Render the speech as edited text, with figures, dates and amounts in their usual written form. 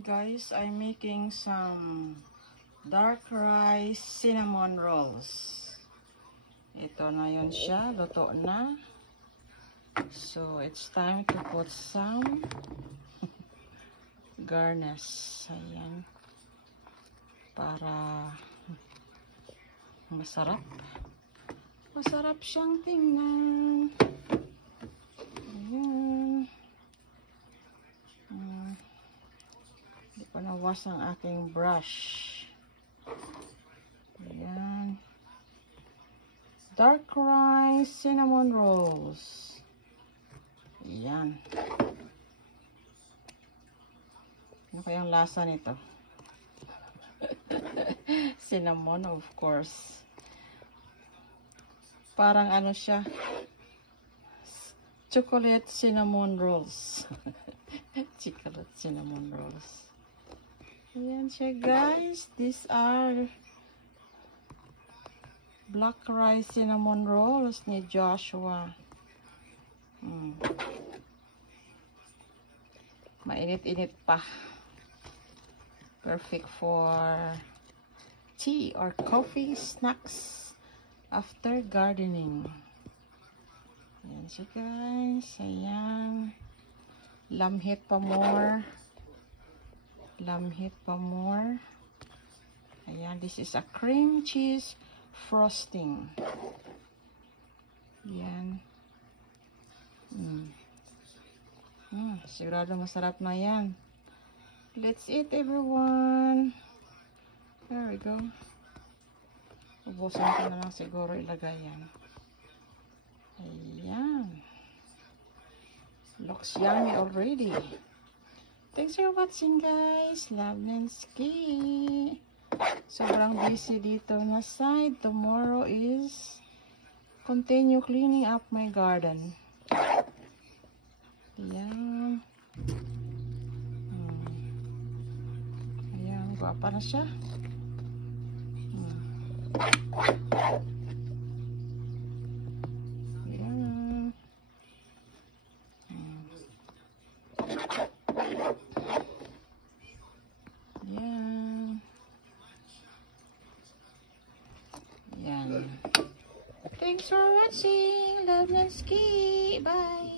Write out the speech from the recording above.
Ayan guys, I'm making some dark rice cinnamon rolls. Ito na yun siya, luto na. So it's time to put some garnish. Ayan. Para masarap. Masarap siyang tingnan. Ayan. Hindi pa nawas ang aking brush. Ayan. Dark rice cinnamon rolls. Ayan. Ano kayang lasa nito? Cinnamon, of course. Parang ano siya? Chocolate cinnamon rolls. Chocolate cinnamon rolls. Ayan siya guys. These are black rice cinnamon rolls ni Joshua. Mainit-init pa. Perfect for tea or coffee snacks after gardening. Ayan siya guys. Ayan. Lamhit pa more. Lamhit pa more. Ayan. This is a cream cheese frosting. Ayan. Sigurado masarap na yan. Let's eat everyone. There we go. Ubusan ko na lang siguro ilagay yan. Ayan. Looks yummy already. Thanks for watching guys. Love Nancy. Sobrang busy dito na side. Tomorrow is continue cleaning up my garden. Ayan. Ayan. Guwapa na siya. Ayan. Ayan. Ayan. Thanks for watching. Love Nancy. Bye.